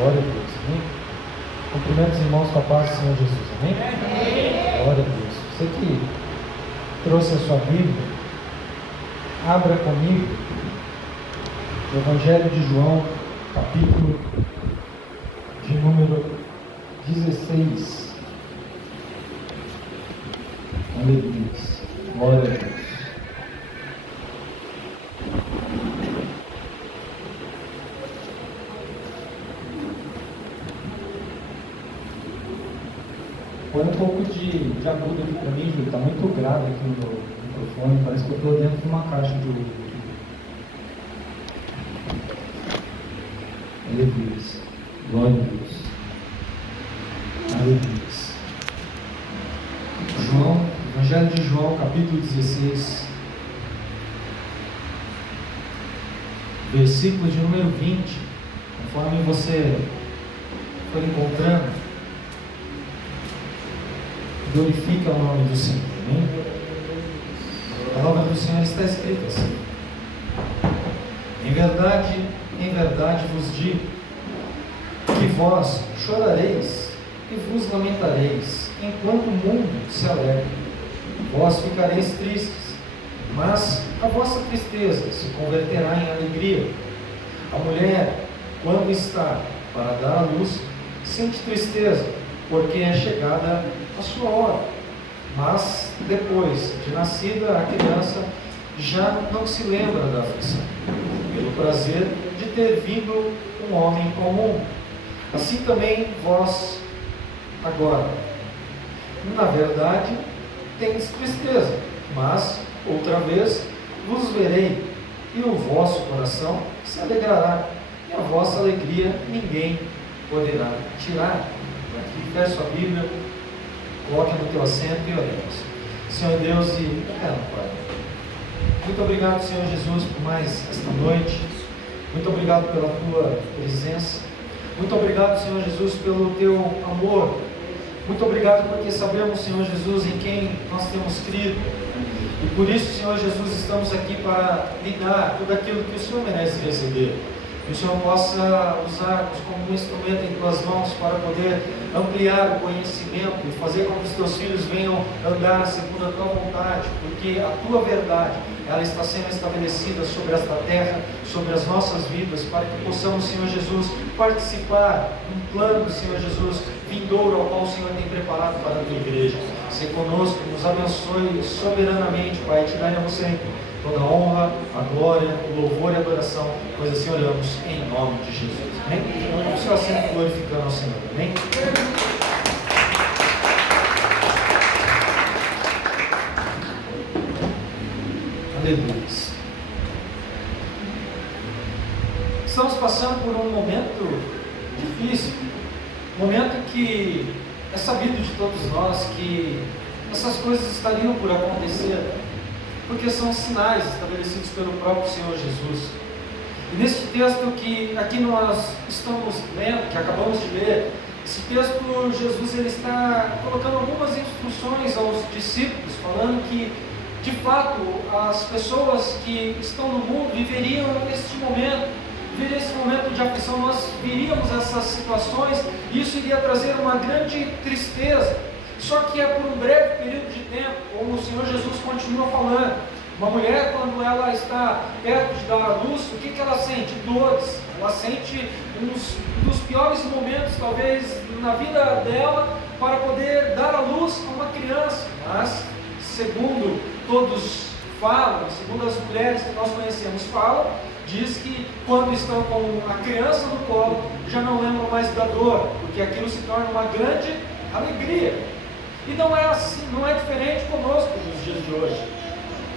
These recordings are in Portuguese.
Glória a Deus, amém? Cumprimento os irmãos com a paz do Senhor Jesus, amém? Glória a Deus. Você que trouxe a sua Bíblia, abra comigo o Evangelho de João, capítulo de número 16. Aleluia. Glória a Deus. Põe um pouco de agudo aqui para mim, Júlio. Está muito grave aqui no microfone. Parece que eu estou dentro de uma caixa de ouvido. Aleluia. Glória a Deus. Aleluia. João, Evangelho de João, capítulo 16, versículo de número 20. Conforme você for encontrando, glorifica o nome do Senhor, amém? A palavra do Senhor está escrita assim: em verdade vos digo, que vós chorareis e vos lamentareis, enquanto o mundo se alegra. Vós ficareis tristes, mas a vossa tristeza se converterá em alegria. A mulher, quando está para dar à luz, sente tristeza, porque é chegada a sua hora. Mas depois de nascida a criança, já não se lembra da aflição, pelo prazer de ter vindo um homem comum. Assim também vós agora, na verdade, tendes tristeza, mas outra vez vos verei, e o vosso coração se alegrará, e a vossa alegria ninguém poderá tirar. Aqui, feche sua Bíblia, coloque no teu assento e oremos. Senhor Deus e eterno Pai, muito obrigado, Senhor Jesus, por mais esta noite. Muito obrigado pela tua presença. Muito obrigado, Senhor Jesus, pelo teu amor. Muito obrigado porque sabemos, Senhor Jesus, em quem nós temos crido. E por isso, Senhor Jesus, estamos aqui para lhe dar tudo aquilo que o Senhor merece receber. Que o Senhor possa usar-nos como um instrumento em tuas mãos para poder ampliar o conhecimento e fazer com que os teus filhos venham andar segundo a tua vontade, porque a tua verdade, ela está sendo estabelecida sobre esta terra, sobre as nossas vidas, para que possamos, Senhor Jesus, participar de um plano, Senhor Jesus, vindouro ao qual o Senhor tem preparado para a tua igreja. Se conosco, nos abençoe soberanamente, Pai, te daremos sempre toda a honra, a glória, o louvor e a adoração, pois assim oramos em nome de Jesus. Amém? Vamos ficar sempre glorificando ao Senhor. Amém? Aleluia. Estamos passando por um momento difícil, um momento que é sabido de todos nós que essas coisas estariam por acontecer, porque são sinais estabelecidos pelo próprio Senhor Jesus. E neste texto que aqui nós estamos lendo, que acabamos de ler, esse texto, Jesus ele está colocando algumas instruções aos discípulos, falando que, de fato, as pessoas que estão no mundo viveriam este momento, esse momento de aflição. Nós viríamos essas situações, e isso iria trazer uma grande tristeza. Só que é por um breve período de tempo, como o Senhor Jesus continua falando. Uma mulher, quando ela está perto de dar à luz, o que ela sente? Dores. Ela sente um dos piores momentos, talvez, na vida dela, para poder dar à luz a uma criança. Mas, segundo todos falam, segundo as mulheres que nós conhecemos falam, diz que quando estão com a criança no colo, já não lembram mais da dor, porque aquilo se torna uma grande alegria. E não é assim, não é diferente conosco nos dias de hoje.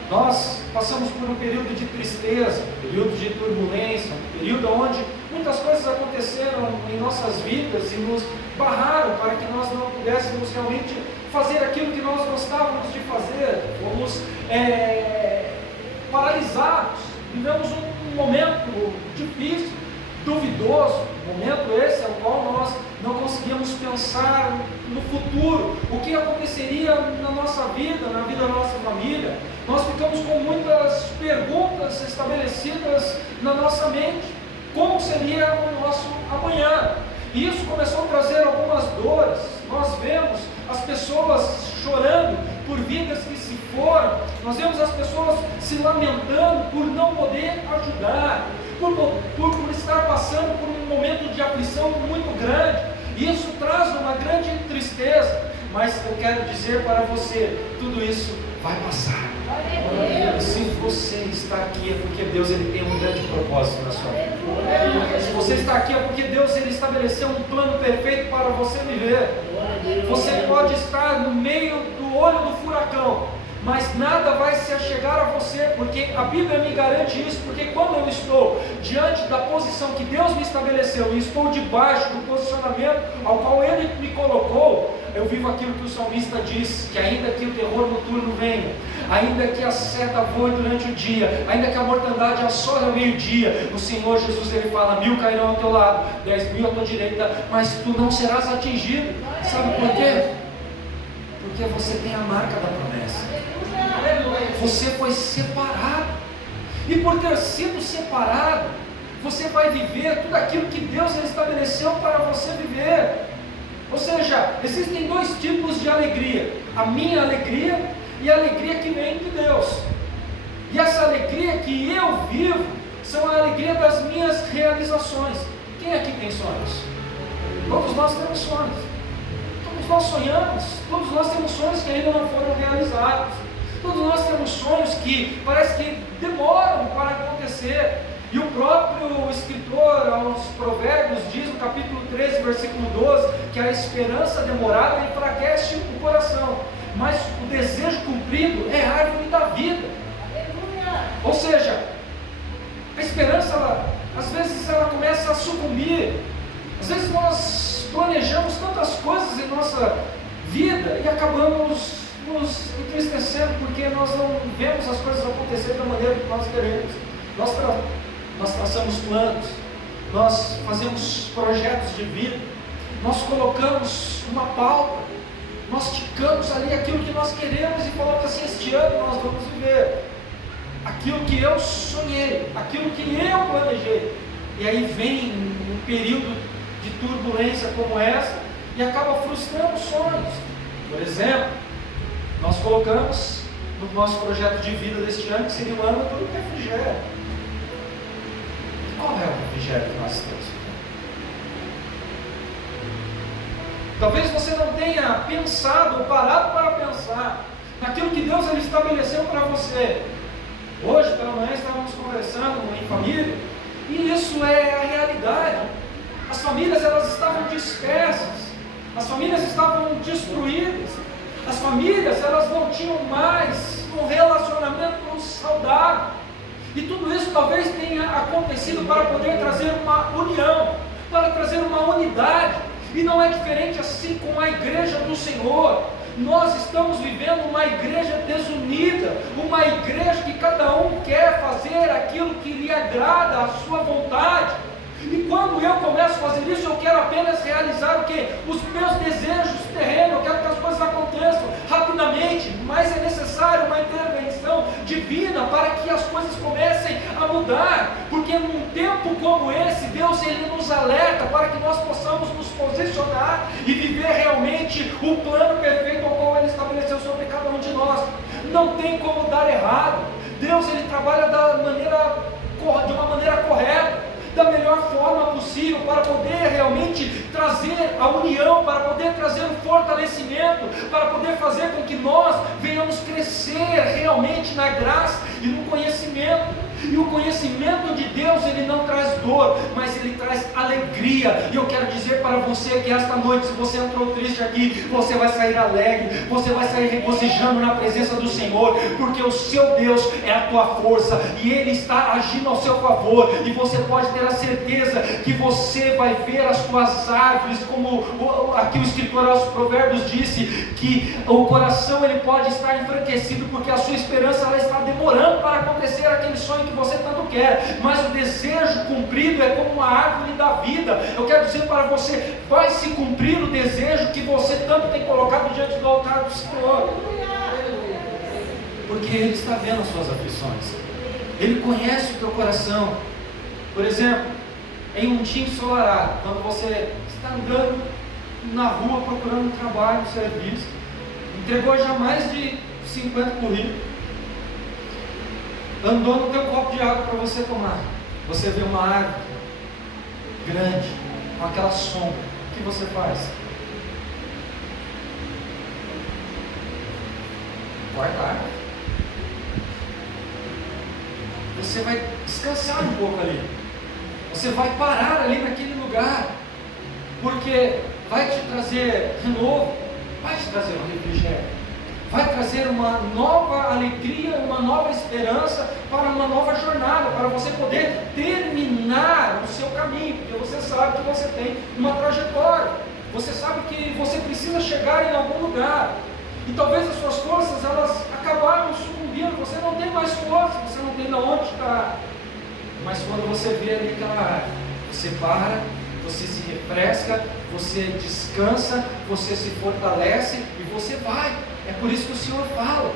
Nós passamos por um período de tristeza, um período de turbulência, um período onde muitas coisas aconteceram em nossas vidas e nos barraram para que nós não pudéssemos realmente fazer aquilo que nós gostávamos de fazer. Fomos paralisados, vivemos um momento difícil, duvidoso, momento esse ao qual nós não conseguíamos pensar no futuro, o que aconteceria na nossa vida, na vida da nossa família. Nós ficamos com muitas perguntas estabelecidas na nossa mente. Como seria o nosso amanhã? E isso começou a trazer algumas dores. Nós vemos as pessoas chorando por vidas que se foram, nós vemos as pessoas se lamentando por não poder ajudar, por estar passando por um momento de aflição muito grande. Isso traz uma grande tristeza, mas eu quero dizer para você, tudo isso vai passar. E se você está aqui é porque Deus ele tem um grande propósito na sua vida. Se você está aqui é porque Deus ele estabeleceu um plano perfeito para você viver. Você pode estar no meio do olho do furacão, mas nada vai se achegar a você, porque a Bíblia me garante isso. Porque quando eu estou diante da posição que Deus me estabeleceu e estou debaixo do posicionamento ao qual Ele me colocou, eu vivo aquilo que o salmista diz, que ainda que o terror noturno venha, ainda que a seta voe durante o dia, ainda que a mortandade assole ao meio-dia, o Senhor Jesus ele fala: 1000 cairão ao teu lado, 10.000 à tua direita, mas tu não serás atingido. Sabe por quê? Porque você tem a marca da promessa. Você foi separado, e por ter sido separado, você vai viver tudo aquilo que Deus estabeleceu para você viver. Ou seja, existem dois tipos de alegria: a minha alegria e a alegria que vem de Deus. E essa alegria que eu vivo são a alegria das minhas realizações. Quem aqui tem sonhos? Todos nós temos sonhos, todos nós sonhamos, todos nós temos sonhos que ainda não foram realizados, todos nós temos sonhos que parece que demoram para acontecer. E o próprio escritor aos Provérbios diz no capítulo 13, versículo 12, que a esperança demorada enfraquece o coração, mas o desejo cumprido é a árvore da vida. Ou seja, a esperança, às vezes ela começa a sucumbir. Às vezes nós planejamos tantas coisas em nossa vida e acabamos nos entristecendo porque nós não vemos as coisas acontecer da maneira que nós queremos. Nós traçamos planos, nós fazemos projetos de vida, nós colocamos uma pauta, nós ticamos ali aquilo que nós queremos e falamos assim: este ano nós vamos viver aquilo que eu sonhei, aquilo que eu planejei. E aí vem um período de turbulência como essa e acaba frustrando sonhos. Por exemplo, nós colocamos no nosso projeto de vida deste ano que seria um ano do refrigério. Qual é o refrigério que nós temos? Talvez você não tenha pensado ou parado para pensar naquilo que Deus ele estabeleceu para você. Hoje pela manhã estávamos conversando em família e isso é a realidade. As famílias elas estavam dispersas, as famílias estavam destruídas, as famílias elas não tinham mais um relacionamento saudável. E tudo isso talvez tenha acontecido para poder trazer uma união, para trazer uma unidade. E não é diferente assim com a igreja do Senhor. Nós estamos vivendo uma igreja desunida, uma igreja que cada um quer fazer aquilo que lhe agrada, a sua vontade. E quando eu começo a fazer isso, eu quero apenas realizar o quê? Os meus desejos terrenos, eu quero que as coisas aconteçam rapidamente, mas é necessário uma intervenção divina para que as coisas comecem a mudar, porque num tempo como esse, Deus ele nos alerta para que nós possamos nos posicionar e viver realmente o plano perfeito ao qual Ele estabeleceu sobre cada um de nós. Não tem como dar errado. Deus ele trabalha de uma maneira correta, da melhor forma possível, para poder realmente trazer a união, para poder trazer o fortalecimento, para poder fazer com que nós venhamos crescer realmente na graça e no conhecimento. E o conhecimento de Deus, ele não traz dor, mas ele traz alegria. E eu quero dizer para você que esta noite, se você entrou triste aqui, você vai sair alegre, você vai sair regozijando na presença do Senhor, porque o seu Deus é a tua força, e Ele está agindo ao seu favor, e você pode ter a certeza que você vai ver as tuas árvores, como aqui o escritor aos Provérbios disse, que o coração ele pode estar enfraquecido, porque a sua esperança ela está demorando para acontecer aquele sonho que você tanto quer, mas o desejo cumprido é como uma árvore da vida. Eu quero dizer para você, vai se cumprir o desejo que você tanto tem colocado diante do altar do Senhor, porque Ele está vendo as suas aflições, Ele conhece o teu coração. Por exemplo, em um dia ensolarado, quando você está andando na rua procurando um trabalho, um serviço, entregou já mais de 50 currículos, andou no teu copo de água para você tomar, você vê uma árvore grande, com aquela sombra, o que você faz? Corta a árvore. Você vai descansar um pouco ali, você vai parar ali naquele lugar, porque vai te trazer renovo, vai te trazer um refrigério, vai trazer uma nova alegria, uma nova esperança para uma nova jornada, para você poder terminar o seu caminho, porque você sabe que você tem uma trajetória, você sabe que você precisa chegar em algum lugar, e talvez as suas forças elas acabaram sucumbindo, você não tem mais força, você não tem de onde estar, mas quando você vê ali aquela árvore, você para, você se refresca, você descansa, você se fortalece e você vai. É por isso que o Senhor fala: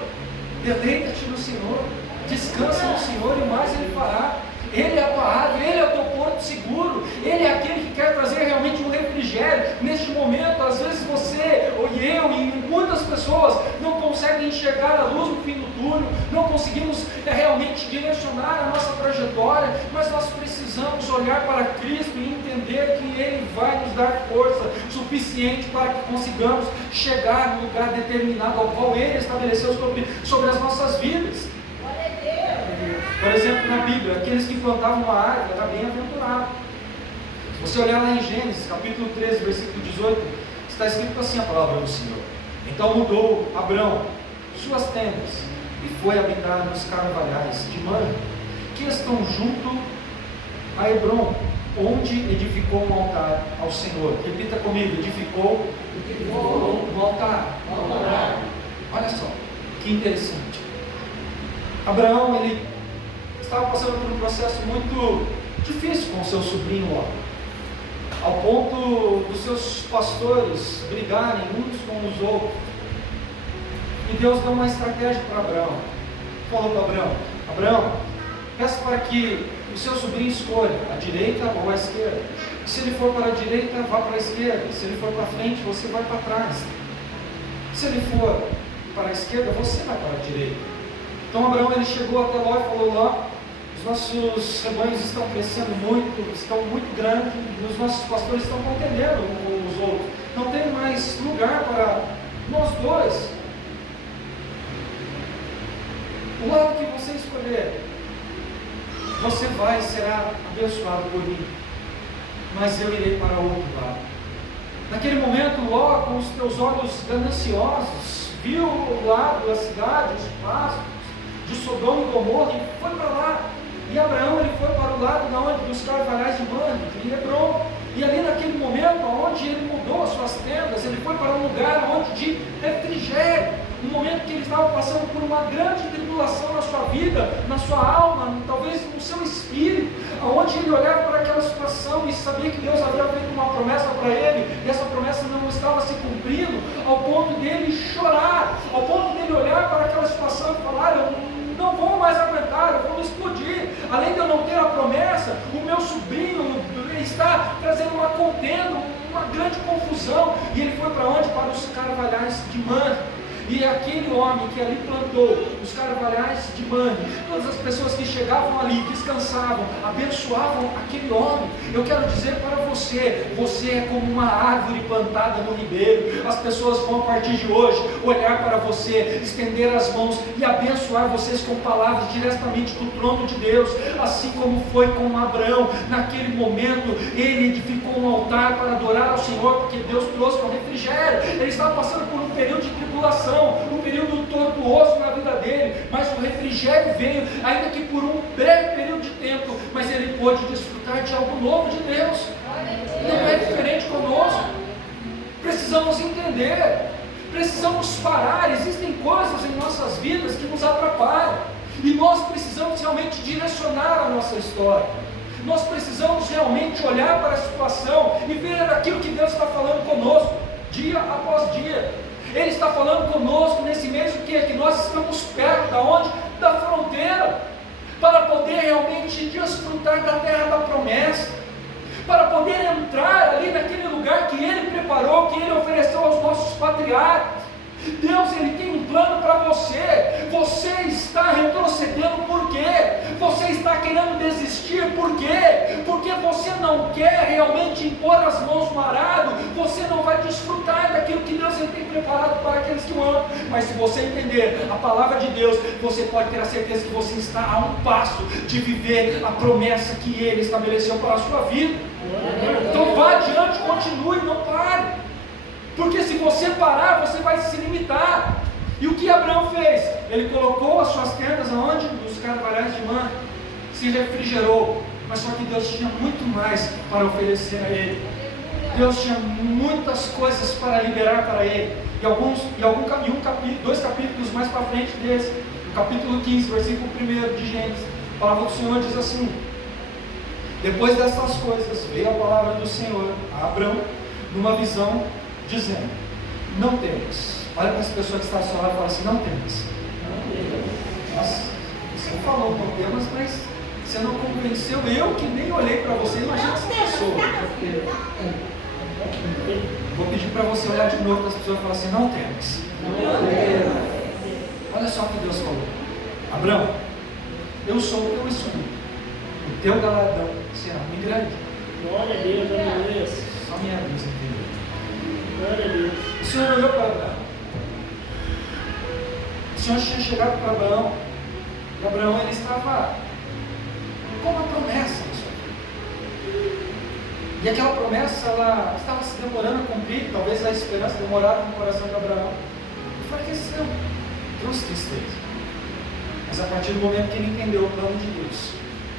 deleita-te no Senhor, descansa no Senhor e mais Ele fará. Ele é a tua árvore, Ele é o teu porto seguro, Ele é aquele que quer trazer realmente um refrigério. Neste momento, às vezes você, ou eu e muitas pessoas não conseguem enxergar a luz no fim do túnel, não conseguimos realmente direcionar a nossa trajetória, mas nós precisamos olhar para Cristo e entender que Ele vai nos dar força suficiente para que consigamos chegar no lugar determinado ao qual Ele estabeleceu sobre as nossas vidas. Por exemplo, na Bíblia, aqueles que plantavam uma árvore eram bem-aventurados. Se você olhar lá em Gênesis, capítulo 13, versículo 18, está escrito assim a palavra do Senhor: então mudou Abrão suas tendas e foi habitar nos carvalhais de Mamre, que estão junto a Hebrom, onde edificou um altar ao Senhor. Repita comigo: edificou um altar. Olha só, que interessante. Abraão, ele estava passando por um processo muito difícil com o seu sobrinho Ló, ao ponto dos seus pastores brigarem uns com os outros. E Deus deu uma estratégia para Abraão. Falou para Abraão: Abraão, peça para que o seu sobrinho escolha a direita ou a esquerda. Se ele for para a direita, vá para a esquerda. Se ele for para frente, você vai para trás. Se ele for para a esquerda, você vai para a direita. Então Abraão, ele chegou até Ló e falou: Ló, os nossos rebanhos estão crescendo muito, estão muito grandes, e os nossos pastores estão contendendo uns com os outros, não tem mais lugar para nós dois. O lado que você escolher, você vai e será abençoado por mim, mas eu irei para outro lado. Naquele momento, Ló, com os teus olhos gananciosos, viu o lado da cidade, os pastos de Sodoma e Gomorra, e foi para lá. E Abraão, ele foi para o lado da onde, dos carvalhais de Mamre, de Hebrom. E ali naquele momento, onde ele mudou as suas tendas, ele foi para um lugar onde de refrigério. No momento que ele estava passando por uma grande tribulação na sua vida, na sua alma, talvez no seu espírito, onde ele olhava para aquela situação e sabia que Deus havia feito uma promessa para ele, e essa promessa não estava se cumprindo, ao ponto dele chorar, ao ponto dele olhar para aquela situação e falar: eu não vou mais aguentar, eu vou explodir. Além de eu não ter a promessa, o meu sobrinho está trazendo uma contenda, uma grande confusão. E ele foi para onde? Para os carvalhais de Mamre. E aquele homem que ali plantou os carvalhais de Mamre, todas as pessoas que chegavam ali, descansavam, abençoavam aquele homem. Eu quero dizer para você: você é como uma árvore plantada no ribeiro. As pessoas vão a partir de hoje olhar para você, estender as mãos e abençoar vocês com palavras diretamente do trono de Deus, assim como foi com Abraão. Naquele momento ele edificou um altar para adorar ao Senhor, porque Deus trouxe um refrigério. Ele estava passando por um período de tribulação, um período tortuoso na vida dele, mas o refrigério veio, ainda que por um breve período de tempo, mas ele pôde desfrutar de algo novo de Deus. Não é diferente conosco. Precisamos entender, precisamos parar. Existem coisas em nossas vidas que nos atrapalham, e nós precisamos realmente direcionar a nossa história. Nós precisamos realmente olhar para a situação e ver aquilo que Deus está falando conosco, dia após dia. Ele está falando conosco nesse mês o que? Que nós estamos perto da onde? Da fronteira, para poder realmente desfrutar da terra da promessa. poder entrar ali naquele lugar que Ele preparou, que Ele ofereceu aos nossos patriarcas. Deus, Ele tem um plano para você. Você está retrocedendo por quê? Você está querendo desistir por quê? Porque você não quer realmente impor as mãos no arado. Você não vai desfrutar daquilo que Deus Ele tem preparado para aqueles que o amam. Mas se você entender a palavra de Deus, você pode ter a certeza que você está a um passo de viver a promessa que Ele estabeleceu para a sua vida. Então vá adiante, continue, não pare. Porque se você parar, você vai se limitar. E o que Abraão fez? Ele colocou as suas tendas aonde? Nos carvalhais de Mamre. Se refrigerou. Mas só que Deus tinha muito mais para oferecer a ele. Deus tinha muitas coisas para liberar para ele. Dois capítulos mais para frente desse, no capítulo 15, versículo 1 de Gênesis, a palavra do Senhor diz assim: depois dessas coisas, veio a palavra do Senhor a Abraão, numa visão, dizendo: não temas. Olha para essa pessoa que está ao seu lado e fala assim: não temas. Nossa, você falou não temas, mas você não convenceu. Eu que nem olhei para você, imagina essa pessoa. Vou pedir para você olhar de novo para as pessoas e falar assim: não temas. Olha só o que Deus falou: Abraão, eu sou o teu escudo, o teu galardão será muito grande. Glória a Deus, aleluia. Só minha luz, entendeu? Glória a Deus. O Senhor olhou para Abraão. O Senhor tinha chegado para Abraão. E Abraão, ele estava com uma promessa na sua vida. E aquela promessa, ela estava se demorando a cumprir. Talvez a esperança demorada no coração de Abraão enfraqueceu, trouxe tristeza. Mas a partir do momento que ele entendeu o plano de Deus,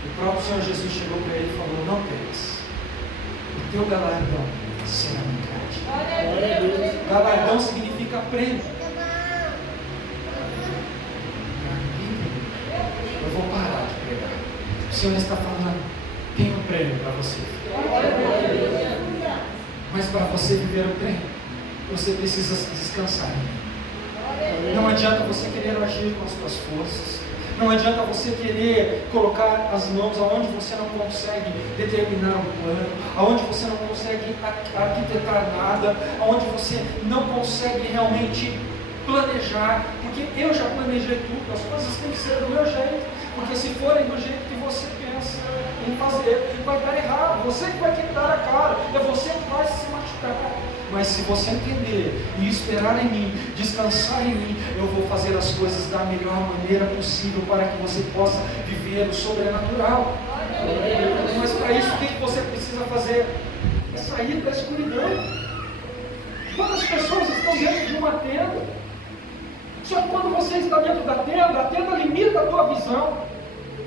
o próprio Senhor Jesus chegou para ele e falou: não temas, o teu galardão será muito grande. Galardão significa prêmio. Eu vou parar de pregar. O Senhor está falando: tem um prêmio para você. Mas para você viver o prêmio, você precisa descansar. Não adianta você querer agir com as suas forças. Não adianta você querer colocar as mãos aonde você não consegue determinar um plano, aonde você não consegue arquitetar nada, aonde você não consegue realmente planejar, porque eu já planejei tudo. As coisas têm que ser do meu jeito, porque se forem do jeito que você pensa em fazer, vai dar errado. Você que vai ter que dar a cara, é você que vai se machucar. Mas se você entender e esperar em mim, descansar em mim, eu vou fazer as coisas da melhor maneira possível para que você possa viver o sobrenatural. Mas para isso, o que você precisa fazer? É sair da escuridão. Quantas pessoas estão dentro de uma tenda? Só que quando você está dentro da tenda, a tenda limita a tua visão.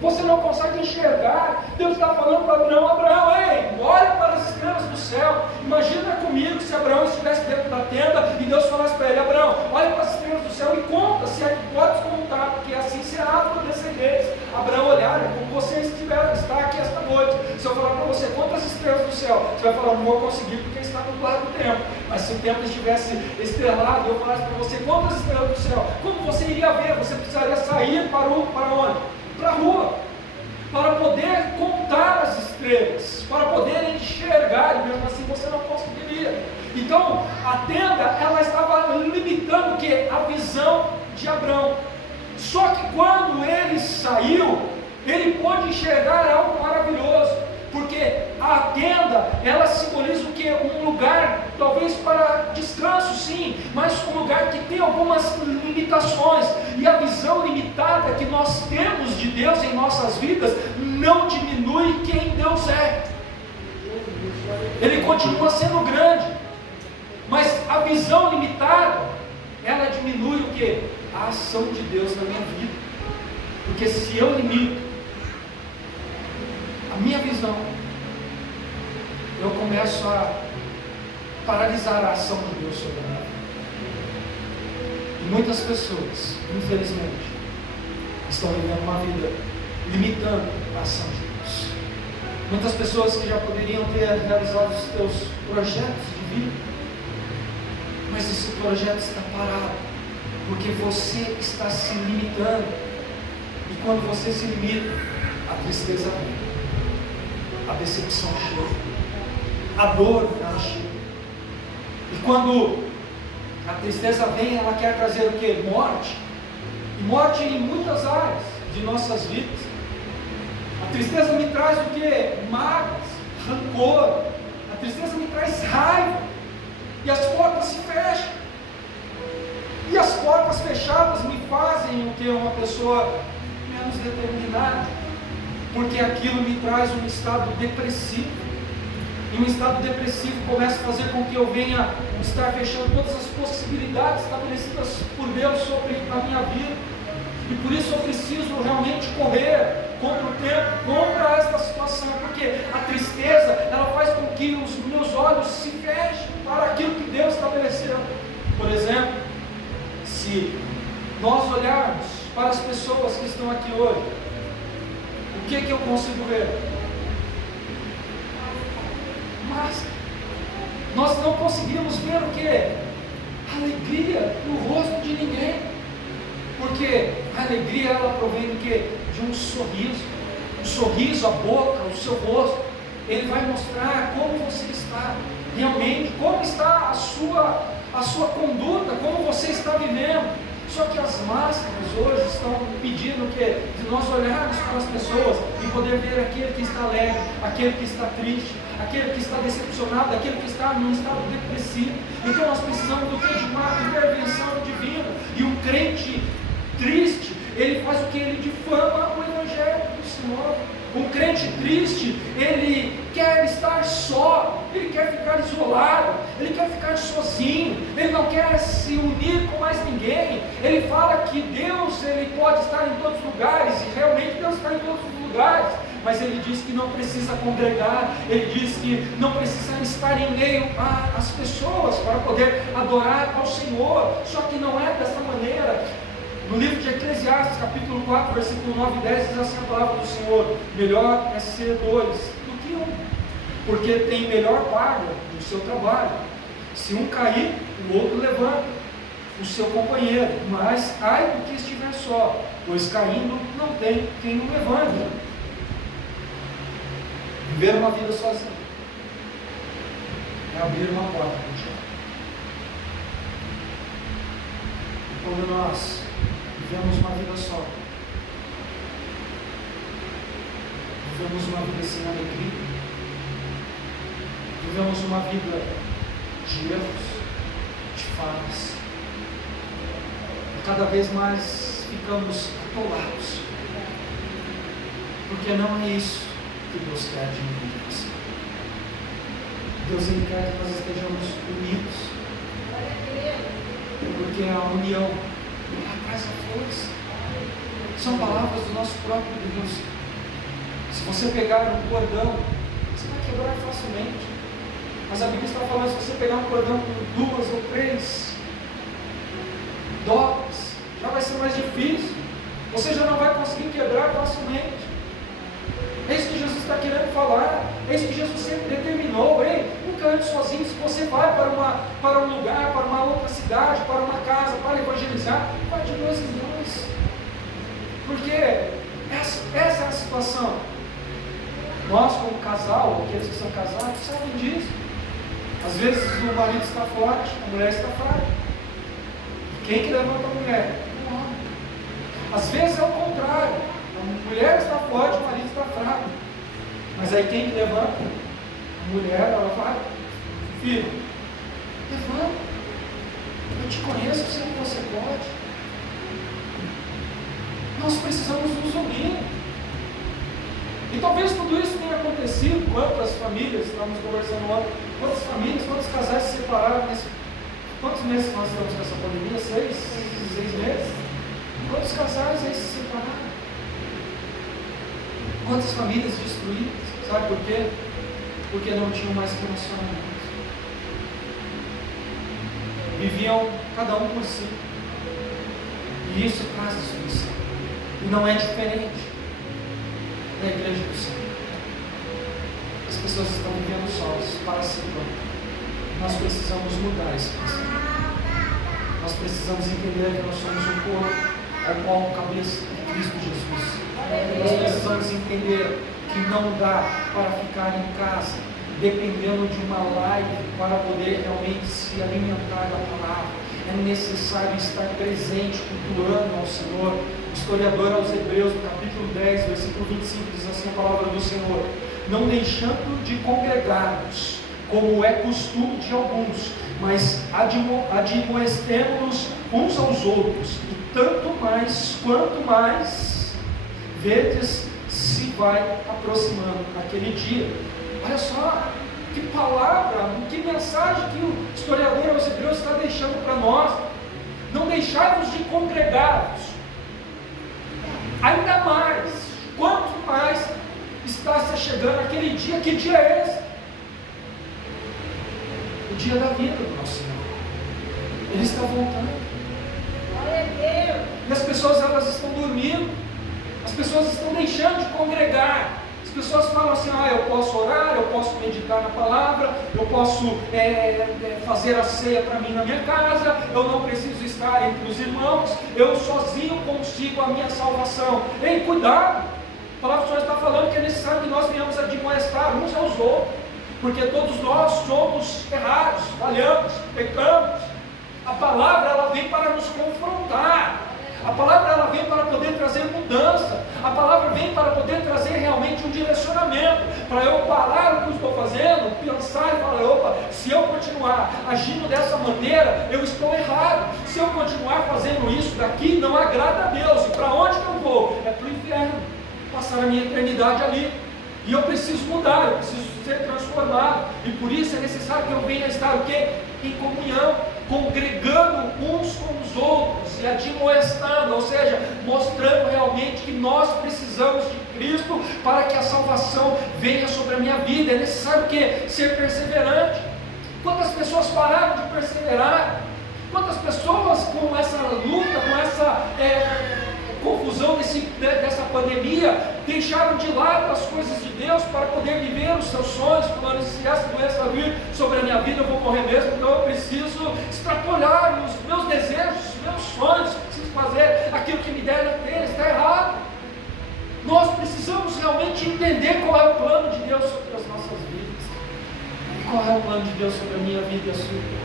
Você não consegue enxergar. Deus está falando para Abraão: Abraão, ei, olha para as estrelas do céu. Imagina comigo se Abraão estivesse dentro da tenda e Deus falasse para ele: Abraão, olha para as estrelas do céu e conta, se é que podes contar, porque assim será a tua descendência. Abraão, olhar, como você está aqui esta noite. Se eu falar para você: conta as estrelas do céu, você vai falar: não vou conseguir porque está nublado o tempo. Mas se o tempo estivesse estrelado e eu falasse para você: conta as estrelas do céu, como você iria ver? Você precisaria sair para onde? Para a rua, para poder contar as estrelas, para poder enxergar, e mesmo assim você não conseguiria. Então a tenda, ela estava limitando o que? A visão de Abraão. Só que quando ele saiu, ele pôde enxergar algo maravilhoso, porque a tenda, ela simboliza o que? Um lugar, talvez para descanso, sim, mas um lugar que tem algumas limitações, e a visão limitada que nós temos de Deus em nossas vidas não diminui quem Deus é. Ele continua sendo grande, mas a visão limitada, ela diminui o que? A ação de Deus na minha vida. Porque se eu limito a minha visão, eu começo a paralisar a ação de Deus sobre a minha vida. E muitas pessoas, infelizmente, estão vivendo uma vida limitando a ação de Deus. Muitas pessoas que já poderiam ter realizado os seus projetos de vida, mas esse projeto está parado, porque você está se limitando. E quando você se limita, a tristeza vem, a decepção chega. a dor, ela chega. E quando a tristeza vem, ela quer trazer o quê? Morte. E morte em muitas áreas de nossas vidas. A tristeza me traz o quê? Mágoas, rancor. A tristeza me traz raiva. E as portas se fecham. E as portas fechadas me fazem o que? Uma pessoa menos determinada. Porque aquilo me traz um estado depressivo. E um estado depressivo começa a fazer com que eu venha estar fechando todas as possibilidades estabelecidas por Deus sobre a minha vida. E por isso eu preciso realmente correr contra o tempo, contra esta situação, porque a tristeza, ela faz com que os meus olhos se fechem para aquilo que Deus estabeleceu. Por exemplo, se nós olharmos para as pessoas que estão aqui hoje, o que eu consigo ver? Mas nós não conseguimos ver o que? Alegria no rosto de ninguém. Porque a alegria, ela provém do quê? De um sorriso. Um sorriso, a boca, o seu rosto. Ele vai mostrar como você está realmente, como está a sua conduta, como você está vivendo. Só que as máscaras hoje estão pedindo o quê? De nós olharmos para as pessoas e poder ver aquele que está alegre, aquele que está triste, aquele que está decepcionado, aquele que está num estado depressivo. Então nós precisamos do quê? De uma intervenção divina. E um crente triste, ele faz o que? Ele difama o Evangelho do Senhor. Um crente triste, ele quer estar só, ele quer ficar isolado, ele quer ficar sozinho, ele não quer se unir com mais ninguém. Ele fala que Deus, ele pode estar em todos os lugares, e realmente Deus está em todos os lugares, mas ele diz que não precisa congregar, ele diz que não precisa estar em meio às pessoas para poder adorar ao Senhor. Só que não é dessa maneira. No livro de Eclesiastes, capítulo 4, versículo 9 e 10, diz assim a palavra do Senhor: melhor é ser dois do que um, porque tem melhor paga no seu trabalho. Se um cair, o outro levanta o seu companheiro, mas ai do que estiver só, pois caindo não tem quem o levante. Viver uma vida sozinho é abrir uma porta para o diabo. Quando nós vivemos uma vida só, vivemos uma vida sem alegria, vivemos uma vida de erros, de falhas, e cada vez mais ficamos atolados, porque não é isso que Deus quer de mim e de você. Deus, ele quer que nós estejamos unidos, porque a união traz a força. São palavras do nosso próprio Deus. Se você pegar um cordão, você vai quebrar facilmente. Mas a Bíblia está falando, se você pegar um cordão com 2 ou 3 dobras, já vai ser mais difícil. Você já não vai conseguir quebrar facilmente. É isso que Jesus está querendo falar. É isso que Jesus sempre determinou. Ei, nunca ande sozinho. Se você vai para um lugar, para uma outra cidade, para uma casa, para evangelizar, vai de 2 em 2. Porque essa é a situação. Nós, como casal, aqueles que são casados, sabem disso. Às vezes o marido está forte, a mulher está fraca. Quem que levanta a mulher? O homem. Às vezes é o contrário. A mulher está forte, o marido está fraco. Mas aí quem que levanta? A mulher, ela fala: filho, levanta. Eu te conheço, eu sei que você pode. Nós precisamos nos unir. E talvez tudo isso tenha acontecido. Quantas famílias, estamos conversando ontem, quantas famílias, quantos casais se separaram nesse. Quantos meses nós estamos nessa pandemia? 6 meses? Quantos casais aí se separaram? Quantas famílias destruídas? Sabe por quê? Porque não tinham mais relacionamento. Viviam cada um por si. E isso traz destruição. E não é diferente da igreja do Senhor. As pessoas estão vivendo sós, para si próprias. Nós precisamos mudar esse pensamento. Nós precisamos entender que nós somos um corpo ao qual a cabeça é Cristo Jesus. Nós precisamos entender que não dá para ficar em casa dependendo de uma live para poder realmente se alimentar da palavra. É necessário estar presente, cultuando ao Senhor. O historiador aos Hebreus, no capítulo 10, versículo 25, diz assim a palavra do Senhor: não deixando de congregar-nos, como é costume de alguns, mas admoestemo-nos uns aos outros, e tanto mais, quanto mais vedes se vai aproximando aquele dia. Olha só, que palavra, que mensagem que o historiador aos Hebreus está deixando para nós. Não deixai-vos de congregar-vos, ainda mais, quanto mais está se chegando aquele dia. Que dia é esse? O dia da vida do nosso Senhor. Ele está voltando. E as pessoas, elas estão dormindo. As pessoas estão deixando de congregar. As pessoas falam assim: eu posso orar, eu posso meditar na palavra, eu posso fazer a ceia para mim na minha casa, eu não preciso estar entre os irmãos, eu sozinho consigo a minha salvação. Ei, cuidado! A palavra do Senhor está falando que é necessário que nós venhamos a admoestar uns aos outros, porque todos nós somos errados, falhamos, pecamos. A palavra, ela vem para nos confrontar. A palavra, ela vem para poder trazer mudança. A palavra vem para poder trazer realmente um direcionamento, para eu parar o que eu estou fazendo, pensar e falar: opa, se eu continuar agindo dessa maneira, eu estou errado. Se eu continuar fazendo isso daqui, não agrada a Deus. E para onde que eu vou? É para o inferno, passar a minha eternidade ali. E eu preciso mudar, eu preciso ser transformado. E por isso é necessário que eu venha estar o quê? Em comunhão, congregando uns com os outros e admoestando, ou seja, mostrando realmente que nós precisamos de Cristo para que a salvação venha sobre a minha vida. É necessário o quê? Ser perseverante. Quantas pessoas pararam de perseverar? Quantas pessoas com essa luta, com essa confusão dessa pandemia, deixaram de lado as coisas de Deus para poder viver os seus sonhos, falando: se essa doença vir sobre a minha vida, eu vou morrer mesmo, então eu preciso extrapolar os meus desejos, os meus sonhos, preciso fazer aquilo que me der a ter. Está errado. Nós precisamos realmente entender qual é o plano de Deus sobre as nossas vidas. E qual é o plano de Deus sobre a minha vida e a sua?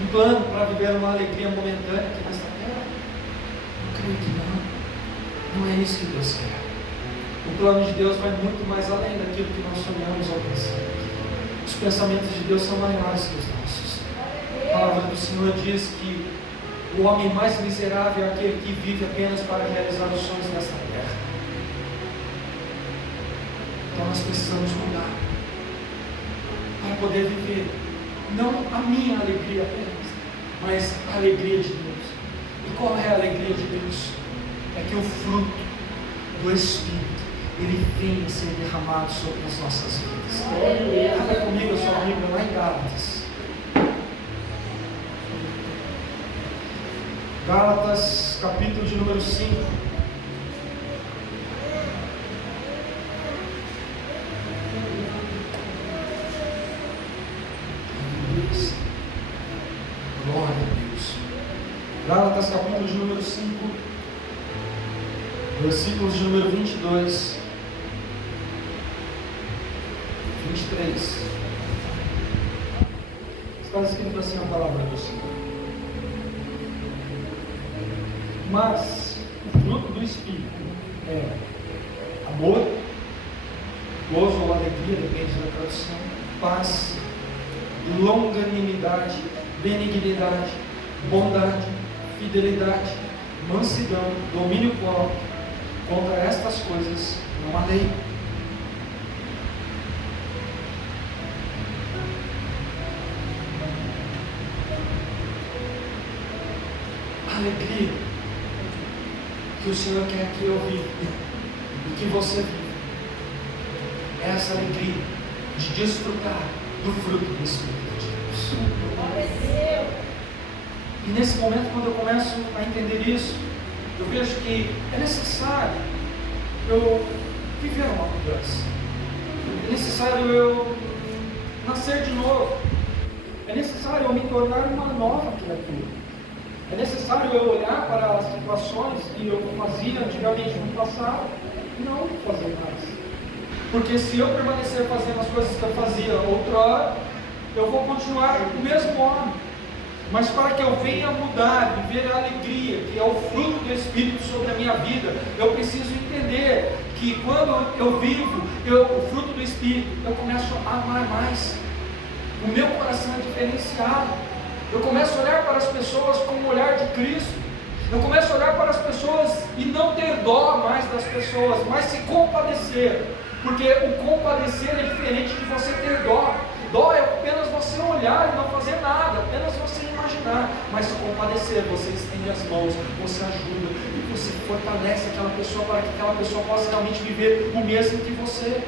Um plano para viver uma alegria momentânea aqui nesta terra? Eu creio que não. Não é isso que Deus quer. O plano de Deus vai muito mais além daquilo que nós sonhamos ou pensamos. Os pensamentos de Deus são maiores que os nossos. A palavra do Senhor diz que o homem mais miserável é aquele que vive apenas para realizar os sonhos desta terra. Então nós precisamos mudar para poder viver não a minha alegria apenas, mas a alegria de Deus. E qual é a alegria de Deus? É que o fruto do Espírito, ele venha a ser derramado sobre as nossas vidas. Abra comigo a sua Bíblia lá em Gálatas. Gálatas, capítulo de número 5. Glória a Deus. Gálatas, capítulo de número 5, versículos de número 22, 23. Está escrito assim a palavra do Senhor: mas o fruto do Espírito é amor, gozo ou alegria, depende da tradução, paz, longanimidade, benignidade, bondade, fidelidade, mansidão, domínio próprio. Contra estas coisas não há lei. A alegria que o Senhor quer que eu viva e que você viva é essa alegria de desfrutar do fruto do Espírito de Deus. E nesse momento, quando eu começo a entender isso, eu vejo que é necessário eu viver uma mudança. É necessário eu nascer de novo. É necessário eu me tornar uma nova criatura. É necessário eu olhar para as situações que eu fazia antigamente no passado e não fazer mais. Porque se eu permanecer fazendo as coisas que eu fazia outrora, eu vou continuar o mesmo homem. Mas para que eu venha mudar, viver a alegria, que é o fruto do Espírito sobre a minha vida, eu preciso entender que quando eu vivo o fruto do Espírito, eu começo a amar mais. O meu coração é diferenciado. Eu começo a olhar para as pessoas com o olhar de Cristo. Eu começo a olhar para as pessoas e não ter dó mais das pessoas, mas se compadecer. Porque o compadecer é diferente de você ter dó. Dó é apenas você olhar e não fazer nada, apenas você imaginar. Mas se compadecer, você estende as mãos, você ajuda e você fortalece aquela pessoa para que aquela pessoa possa realmente viver o mesmo que você.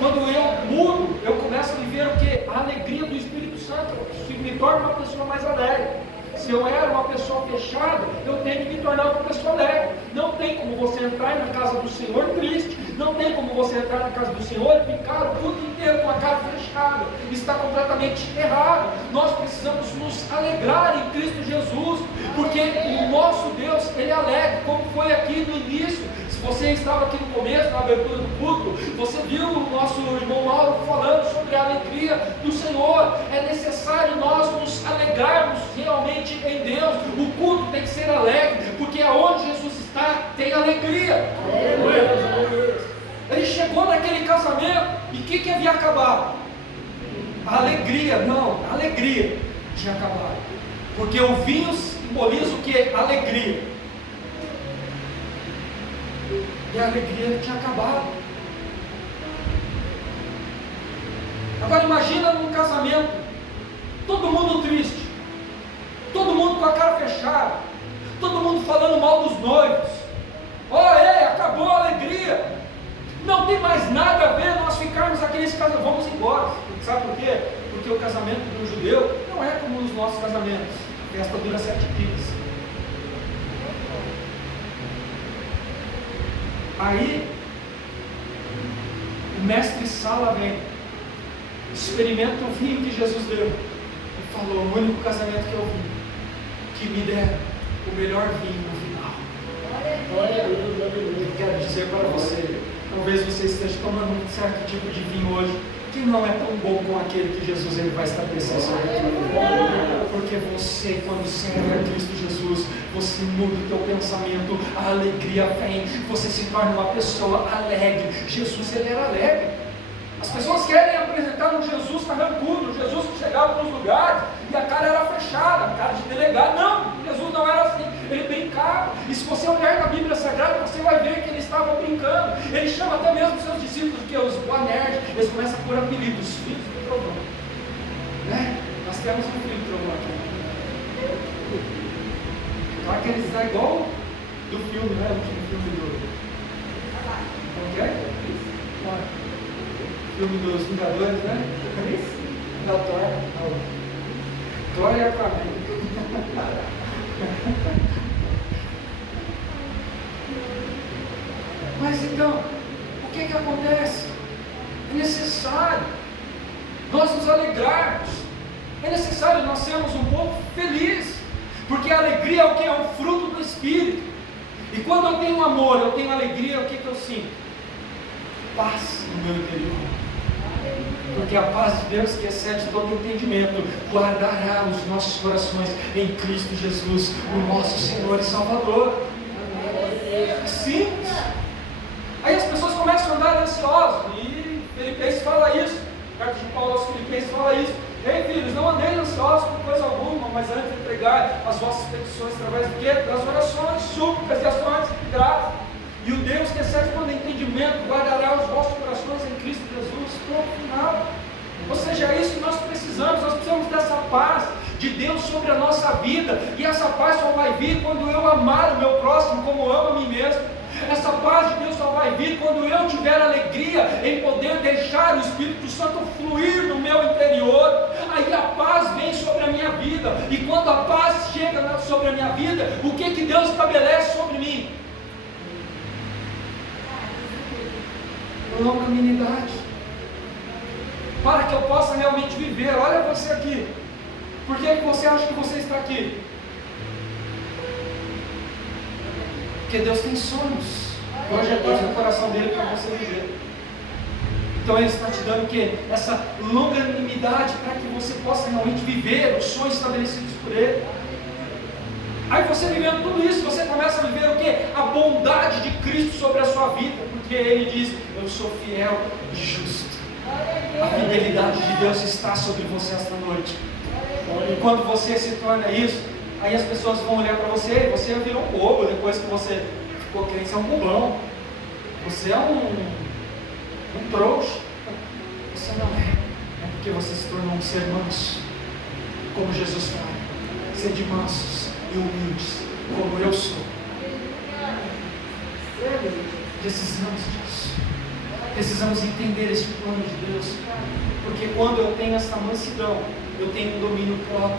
Quando eu mudo, eu começo a viver o que? A alegria do Espírito Santo. Eu me torno uma pessoa mais alegre. Se eu era uma pessoa fechada, eu tenho que me tornar uma pessoa alegre. Não tem como você entrar na casa do Senhor triste. Não tem como você entrar na casa do Senhor e ficar o culto inteiro com a cara fechada. Está completamente errado. Nós precisamos nos alegrar em Cristo Jesus, porque o nosso Deus, Ele é alegre, como foi aqui no início. Se você estava aqui no começo, na abertura do culto, você viu o nosso irmão Mauro falando sobre a alegria do Senhor. É necessário nós nos alegrarmos realmente em Deus. O culto tem que ser alegre, porque aonde Jesus está, tem alegria. Ele chegou naquele casamento, e o que havia acabado? A alegria, não, a alegria tinha acabado. Porque o vinho simboliza o que? Alegria. E a alegria tinha acabado. Agora imagina num casamento, todo mundo triste, todo mundo com a cara fechada, todo mundo falando mal dos noivos. Acabou a alegria, não tem mais nada a ver nós ficarmos aqui nesse casamento, vamos embora. Sabe por quê? Porque o casamento do judeu não é como os nossos casamentos, a festa dura 7 dias. Aí, o mestre Sala vem, experimenta o vinho que Jesus deu, e falou: o único casamento que eu vi, que me deram o melhor vinho no final. Glória a Deus, glória a Deus. Eu quero dizer para você, talvez você esteja tomando um certo tipo de vinho hoje, que não é tão bom como aquele que Jesus ele vai estabelecer sobre a tua vida. Porque você, quando serve a Cristo Jesus, você muda o teu pensamento, a alegria vem, você se torna uma pessoa alegre. Jesus ele era alegre. As pessoas querem apresentar um Jesus carrancudo, um Jesus que chegava nos lugares e a cara era fechada, a cara de delegado. Não, Jesus não era assim, ele brincava. E se você olhar na Bíblia Sagrada, você vai ver que ele estava brincando. Ele chama até mesmo os seus discípulos, que os boanerds, eles começam a pôr apelidos, filhos do trovão, né? Nós temos um filho do trovão aqui. Claro que eles estão igual do filme, né? O último filme do... Como que é? Filme dos Vingadores, né? Da Thor. Thor é pra mim. Mas então, o que acontece? É necessário nós nos alegrarmos. É necessário nós sermos um povo feliz. Porque a alegria é o que? É um fruto do Espírito. E quando eu tenho amor, eu tenho alegria, o que eu sinto? Paz no meu interior. Porque a paz de Deus, que excede todo entendimento, guardará os nossos corações em Cristo Jesus, o nosso Senhor e Salvador. Simples. Aí as pessoas começam a andar ansiosas, e Filipenses fala isso, a carta de Paulo aos Filipenses fala isso. Ei, filhos, não andei ansiosos por coisa alguma, mas antes de entregar as vossas petições através do quê? Das orações, súplicas e ações de graça. E o Deus que excede todo entendimento guardará os vossos corações em Cristo Jesus. Ponto final. Ou seja, é isso que nós precisamos dessa paz de Deus sobre a nossa vida. E essa paz só vai vir quando eu amar o meu próximo como eu amo a mim mesmo. Essa paz de Deus só vai vir quando eu tiver alegria em poder deixar o Espírito Santo fluir no meu interior. Aí a paz vem sobre a minha vida. E quando a paz chega sobre a minha vida, o que Deus estabelece sobre mim? Longanimidade, para que eu possa realmente viver. Olha você aqui, por que você acha que você está aqui? Porque Deus tem sonhos, projetos no coração dele para você viver. Então Ele está te dando o quê? Essa longanimidade para que você possa realmente viver os sonhos estabelecidos por Ele. Aí você vivendo tudo isso, você começa a viver o quê? A bondade de Cristo sobre a sua vida, porque Ele diz: eu sou fiel e justo. A fidelidade de Deus está sobre você esta noite. E quando você se torna isso, aí as pessoas vão olhar para você, e você virou um bobo depois que você ficou crente, você é um bobão, você é um trouxa. Você não é, é porque você se tornou um ser manso, como Jesus fala: sede mansos e humildes, como eu sou. Precisamos disso. Precisamos entender este plano de Deus, porque quando eu tenho essa mansidão, eu tenho um domínio próprio.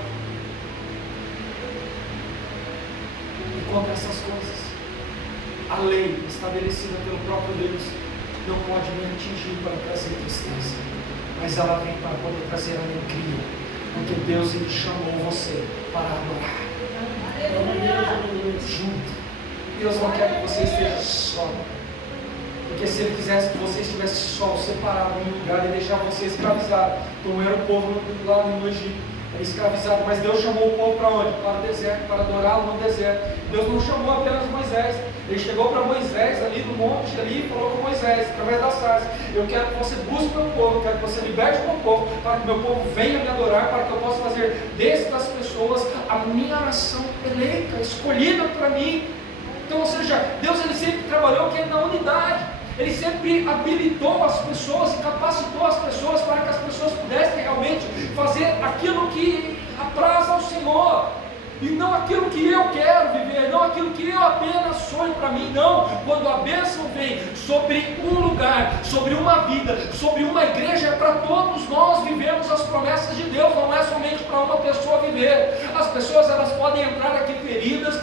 E contra essas coisas, a lei estabelecida pelo próprio Deus não pode me atingir para trazer tristeza, mas ela vem para poder trazer alegria, porque Deus Ele chamou você para adorar junto. Deus não quer que você esteja só, porque se Ele quisesse que você estivesse só, separado em um lugar, e deixar você escravizado, como era o povo lá no Egito, era escravizado. Mas Deus chamou o povo para onde? Para o deserto, para adorá-lo no deserto. Deus não chamou apenas Moisés, Ele chegou para Moisés ali no monte ali e falou com Moisés, através das sarças: eu quero que você busque o meu povo, eu quero que você liberte o meu povo, para que o meu povo venha me adorar, para que eu possa fazer destas pessoas a minha nação eleita, escolhida para mim. Então, ou seja, Deus Ele sempre trabalhou aqui na unidade. Ele sempre habilitou as pessoas e capacitou as pessoas para que as pessoas pudessem realmente fazer aquilo que apraz ao Senhor, e não aquilo que eu quero viver, não aquilo que eu apenas sonho para mim. Não, quando a bênção vem sobre um lugar, sobre uma vida, sobre uma igreja, é para todos nós vivermos as promessas de Deus, não é somente para uma pessoa viver. As pessoas elas podem entrar aqui feridas,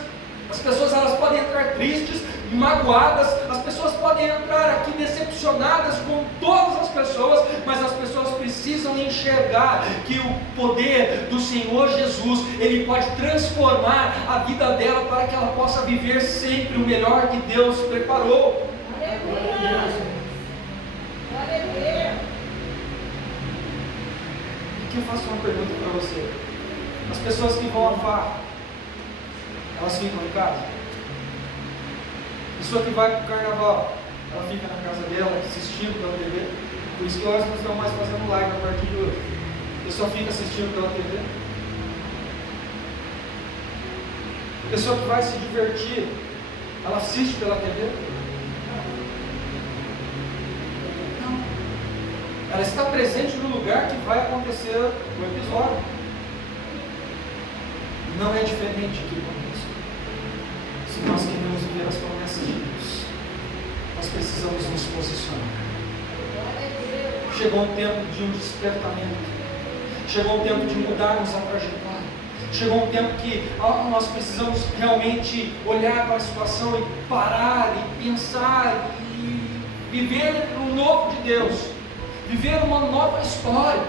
as pessoas elas podem entrar tristes, magoadas, as pessoas podem entrar aqui decepcionadas com todas as pessoas, mas as pessoas precisam enxergar que o poder do Senhor Jesus, Ele pode transformar a vida dela para que ela possa viver sempre o melhor que Deus preparou. Aqui eu faço uma pergunta para você: as pessoas que vão a farra, elas ficam em casa? A pessoa que vai para o carnaval, ela fica na casa dela assistindo pela TV. Por isso que nós não estamos mais fazendo live a partir de hoje. A pessoa fica assistindo pela TV. A pessoa que vai se divertir, ela assiste pela TV? Não. Ela está presente no lugar que vai acontecer o episódio. Não é diferente aqui conosco. Se nós queremos viver as promessas de Deus, nós precisamos nos posicionar. Chegou um tempo de um despertamento. Chegou um tempo de mudarmos a trajetória. Chegou um tempo que nós precisamos realmente olhar para a situação e parar e pensar e viver o novo de Deus, viver uma nova história.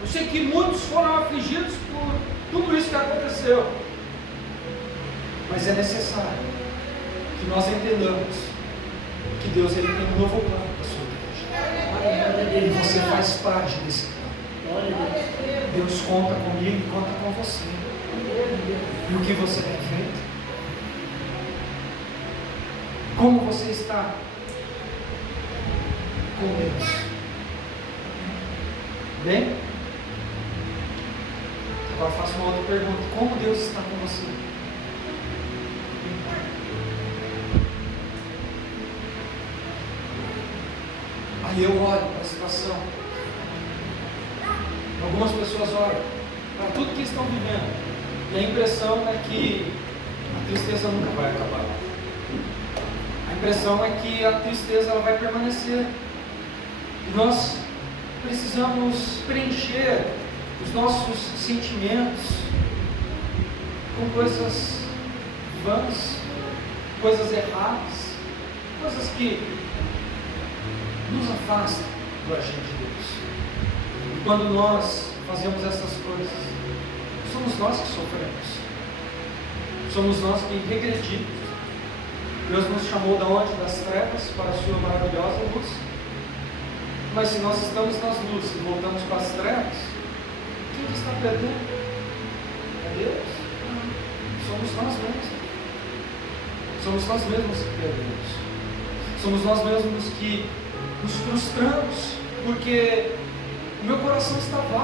Eu sei que muitos foram afligidos por tudo isso que aconteceu, mas é necessário que nós entendamos que Deus Ele tem um novo plano para a sua igreja, e você faz parte desse plano. Deus conta comigo e conta com você. E o que você tem feito? Como você está com Deus? Bem? Agora faço uma outra pergunta: como Deus está com você? Aí eu olho para a situação. Algumas pessoas olham para tudo que estão vivendo, e a impressão é que a tristeza nunca vai acabar. A impressão é que a tristeza ela vai permanecer. E nós precisamos preencher os nossos sentimentos com coisas vãs, coisas erradas, coisas que nos afastam do agir de Deus. E quando nós fazemos essas coisas, somos nós que sofremos, somos nós que regredimos. Deus nos chamou da onde? Das trevas para a sua maravilhosa luz. Mas se nós estamos nas luzes e voltamos para as trevas, quem que está perdendo? É Deus? Somos nós mesmos. Somos nós mesmos que perdemos. Somos nós mesmos que nos frustramos, porque o meu coração está